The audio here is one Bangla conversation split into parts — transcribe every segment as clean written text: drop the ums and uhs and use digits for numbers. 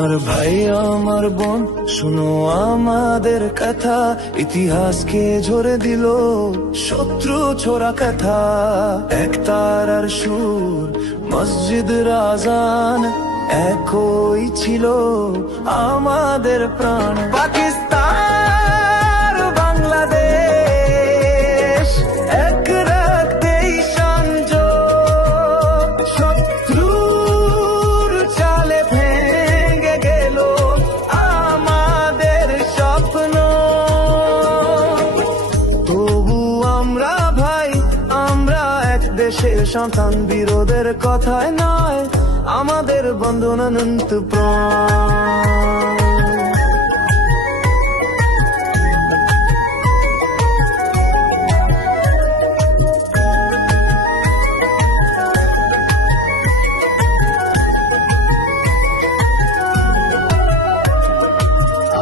আমার ভাই আমার বোন শুনো আমাদের কথা, ইতিহাসকে ঝরে দিল শত্রু ছোড়া কথা। এক তারার সুর মসজিদ রাজান, একই ছিল আমাদের প্রাণ। পাকিস্তান বাংলাদেশ এক রাতেই সংযোগ, শত্রুর চালে ভেঙে গেল আমাদের স্বপ্ন। তবু আমরা ভাই, আমরা এক দেশের সন্তান, বিরোধের কথায় নয় আমাদের বন্ধন অনন্ত প্রাণ।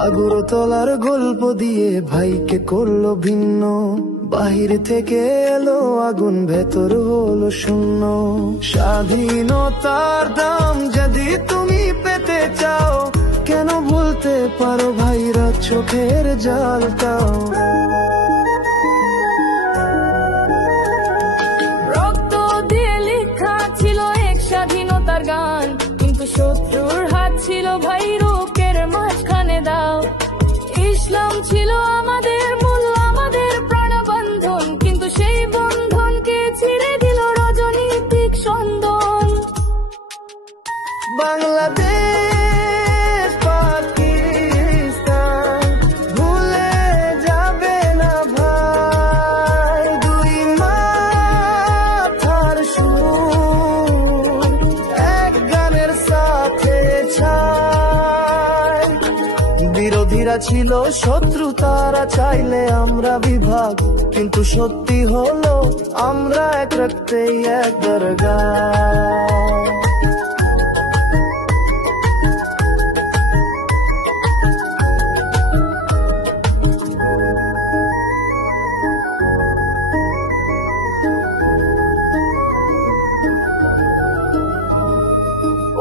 আগরতলার গল্প দিয়ে ভাইকে করলো ভিন্ন, বাহির থেকে এলো আগুন, ভেতর হলো শূন্য। স্বাধীনতার দাম যদি তুমি পেতে চাও, কেন ভুলতে পারো ভাইরা চোখের জালটাও। রক্ত দিয়ে লেখা ছিল এক স্বাধীনতার গান, কিন্তু শত্রুর হাত ছিল ভাই রূপের মাঝখানে দাও। ইসলাম ছিল আমাদের মূল, আমাদের প্রাণবন্ধন, কিন্তু সেই বন্ধনকে ছিঁড়ে দিল রাজনৈতিক সন্দন। বাংলাদেশ পাকিস্তান ভুলে যাবে না ভাই, দুই মাথার সুর এক গানের সাথে ছাই। বিরোধীরা ছিল শত্রু, তারা চাইলে আমরা বিভাগ, কিন্তু সত্যি হলো আমরা এক রক্তেই এক দরগাহ।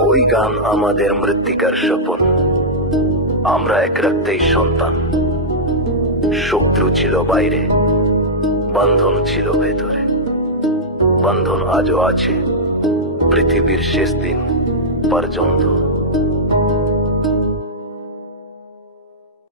ওই গান আমাদের মৃত্তিকার স্বপন, আমরা এক রক্তেই সন্তান। শত্রু ছিল বাইরে, বন্ধন ছিল ভেতরে। বন্ধন আজও আছে পৃথিবীর শেষ দিন পর্যন্ত।